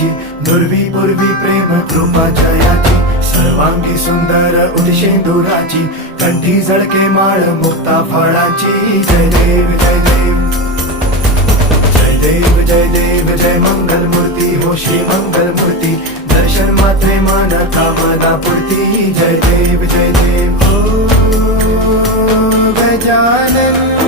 जयाची, दुर्वी पूर्वी प्रेम कृपा जयाची, सर्वांगी सुंदर उदिशेंदुराची, कंठी झळके माळ मुक्ता फळाची. जय देव जय देव जय देव जय देव जय मंगल मूर्ती हो श्री मंगल मूर्ती, दर्शन मात्रे मन कामना पूर्ती. जय देव हो गजानन